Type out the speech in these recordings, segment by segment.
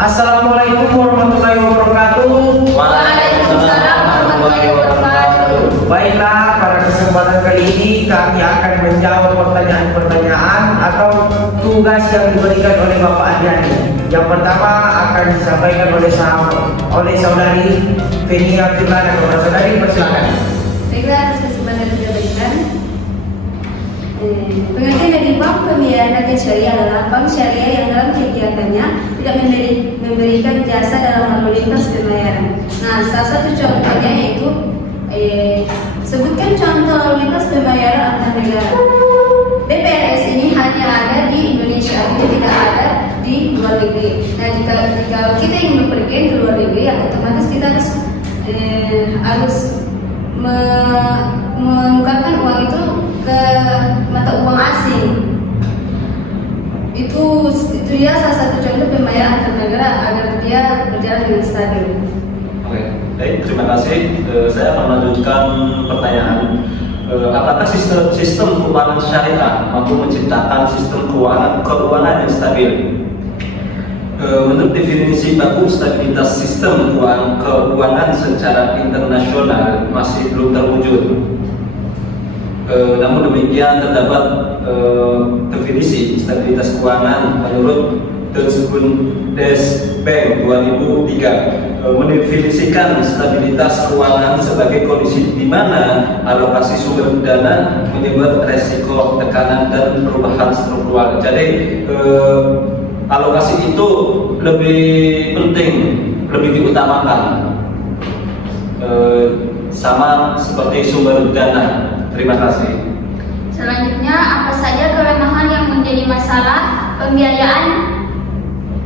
Assalamualaikum warahmatullahi wabarakatuh. Waalaikumsalam warahmatullahi wabarakatuh. Baiklah, pada kesempatan kali ini kami akan menjawab pertanyaan-pertanyaan atau tugas yang diberikan oleh Bapak Adiani. Yang pertama akan disampaikan oleh saudari Fenia Firlana. Kepada saudari, persilakan. Baiklah, atas kesempatan yang diberikan. Pengertian dari bank pembiayaan rakyat syariah adalah bank syariah yang dalam kegiatannya tidak memberikan jasa dalam lalu lintas pembayaran. Nah, salah satu contohnya yaitu sebutkan contoh lalu lintas pembayaran antar negara. BPRS ini hanya ada di Indonesia, tidak ada di luar negeri. Nah, jika kita ingin berpergian ke luar negeri, ya otomatis kita harus menukarkan uang itu ke mata uang asing. Itu dia salah satu contoh pembayaran antar negara agar dia berjalan dengan stabil. Oke, baik, terima kasih. Saya akan melanjutkan pertanyaan. Apakah sistem keuangan syariah mampu menciptakan sistem keuangan yang stabil? Menurut definisi baku, stabilitas sistem keuangan secara internasional masih belum terwujud. Namun demikian terdapat definisi stabilitas keuangan menurut Bundesbank 2003 mendefinisikan stabilitas keuangan sebagai kondisi di mana alokasi sumber dana menyebabkan resiko tekanan dan perubahan struktural. Jadi alokasi itu lebih penting, lebih diutamakan, sama seperti sumber dana. Terima kasih. Selanjutnya, apa saja kelemahan yang menjadi masalah pembiayaan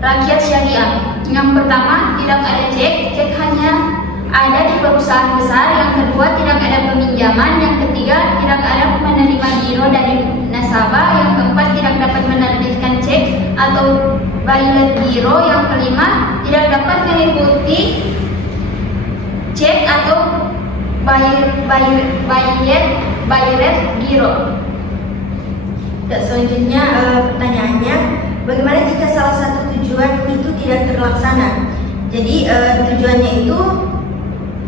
rakyat syariah? Yang pertama, tidak ada cek hanya ada di perusahaan besar. Yang kedua, tidak ada peminjaman. Yang ketiga, tidak ada menerima giro dari nasabah. Yang keempat, tidak dapat menerbitkan cek atau bayar giro. Yang kelima, tidak dapat mengikuti cek atau bayar giro. Selanjutnya pertanyaannya, bagaimana jika salah satu tujuan itu tidak terlaksana? Jadi tujuannya itu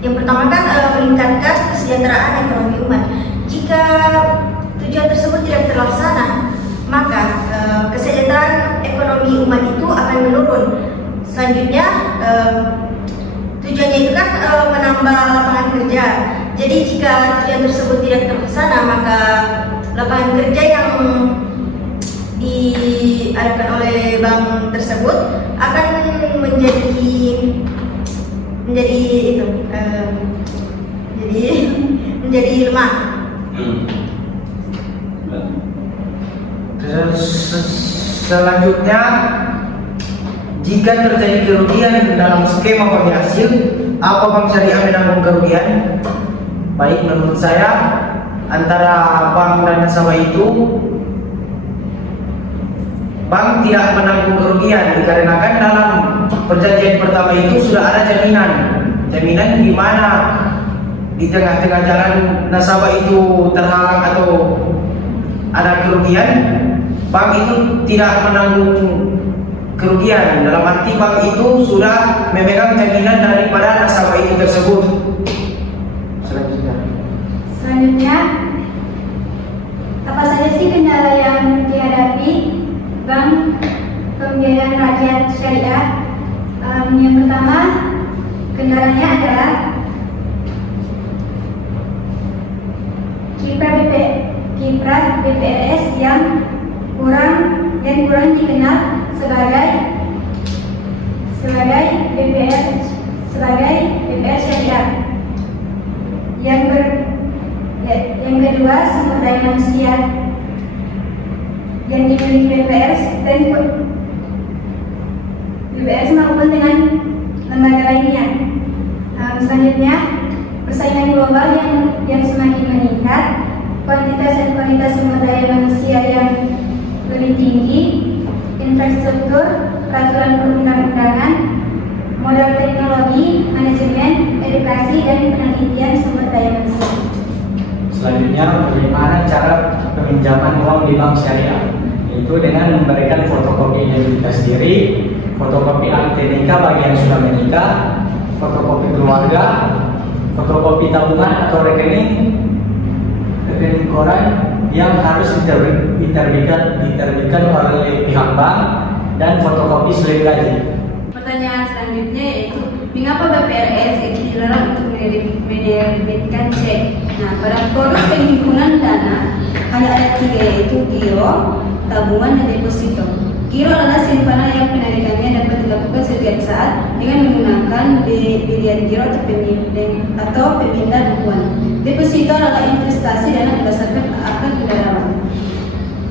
yang pertama kan meningkatkan kesejahteraan ekonomi umat. Jika tujuan tersebut tidak terlaksana, maka kesejahteraan ekonomi umat itu akan menurun. Selanjutnya tujuannya itu kan menambah lapangan kerja. Jadi jika tujuan tersebut tidak terlaksana, maka lapangan kerja yang diadakan oleh bank tersebut akan menjadi lemah. Selanjutnya, jika terjadi kerugian dalam skema penghasil, apa bank syariah menanggung kerugian? Baik, menurut saya antara bank dan nasabah itu, bank tidak menanggung kerugian dikarenakan dalam perjanjian pertama itu sudah ada jaminan di mana di tengah-tengah jalan nasabah itu terhalang atau ada kerugian, bank itu tidak menanggung kerugian. Dalam arti bank itu sudah memegang jaminan daripada nasabah itu tersebut. Selanjutnya, apa saja sih kendala yang dihadapi bank pembiayaan rakyat syariah? Yang pertama, kendalanya adalah kiprah BPRS yang kurang dikenal sebagai BPR syariah. Yang kedua, sumber daya manusia yang dimiliki BPRS maupun dengan lembaga lainnya. Selanjutnya, persaingan global yang semakin meningkat, kuantitas dan kualitas sumber daya manusia yang lebih tinggi, infrastruktur, peraturan perundang-undangan, modal teknologi, manajemen, edukasi, dan penelitian sumber daya manusia. Selanjutnya, bagaimana cara peminjaman uang di bank syariah? Yaitu dengan memberikan fotokopi identitas diri, fotokopi akte nikah bagi yang sudah menikah, fotokopi keluarga, fotokopi tabungan atau rekening koran yang harus diterbitkan oleh pihak bank, dan fotokopi slip gaji. Pertanyaan selanjutnya yaitu, mengapa BPRS itu dilarang untuk menerbitkan cek? Nah, pada produk penghimpunan dana hanya ada 3, yaitu giro, tabungan, dan deposito. Giro adalah simpanan yang penarikannya dapat dilakukan setiap saat dengan menggunakan pilihan giro atau pemindah dukungan. Deposito adalah investasi dana berdasarkan akad kedaerahan.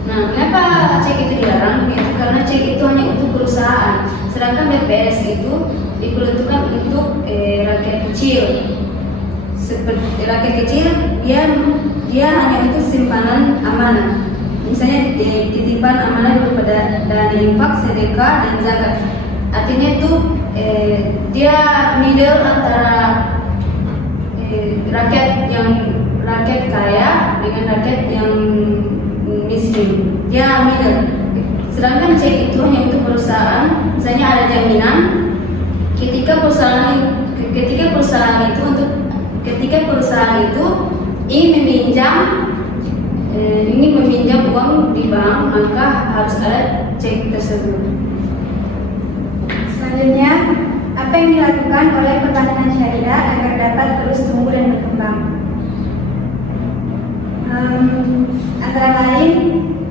Nah, kenapa cek itu dilarang? Yaitu karena cek itu hanya untuk perusahaan, sedangkan BPS itu diperuntukkan untuk rakyat kecil. Seperti rakyat kecil, dia hanya untuk simpanan amanah. Misalnya titipan amanah daripada dana infak, sedekah, dan zakat. Artinya itu dia middle antara rakyat kaya dengan rakyat yang miskin. Dia middle. Sedangkan cek itu hanya untuk perusahaan. Misalnya ada jaminan ketika perusahaan itu ingin meminjam uang di bank, maka harus ada cek tersebut. Selanjutnya, apa yang dilakukan oleh perbankan syariah agar dapat terus tumbuh dan berkembang? Antara lain,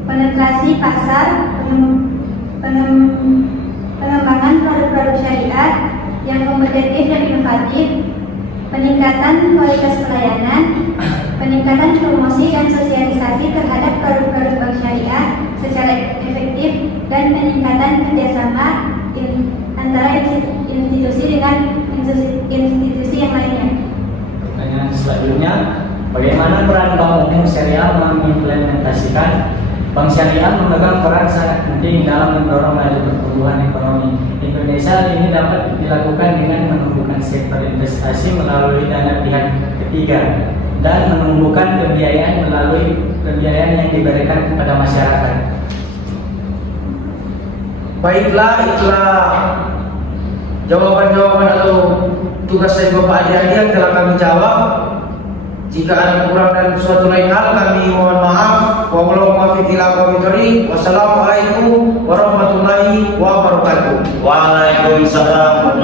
penetrasi pasar, pengembangan produk-produk syariah yang kompetitif dan inovatif, peningkatan kualitas pelayanan, peningkatan promosi dan sosialisasi terhadap produk-produk bank syariah secara efektif, dan peningkatan kerjasama antara institusi dengan institusi yang lainnya. Pertanyaan selanjutnya, bagaimana peran bank umum syariah mengimplementasikan bank syariah memegang peran sangat penting dalam mendorong laju pertumbuhan ekonomi Indonesia. Ini dapat dilakukan dengan menumbuhkan sektor investasi melalui dana pihak ketiga dan menumbuhkan pembiayaan melalui pembiayaan yang diberikan kepada masyarakat. Baiklah, itulah jawaban-jawaban atau tugas saya Bapak adik-adik yang telah kami jawab. Jika ada kurang dan suatu lain hal, kami mohon maaf. Wassalamualaikum warahmatullahi wabarakatuh. Waalaikumsalam.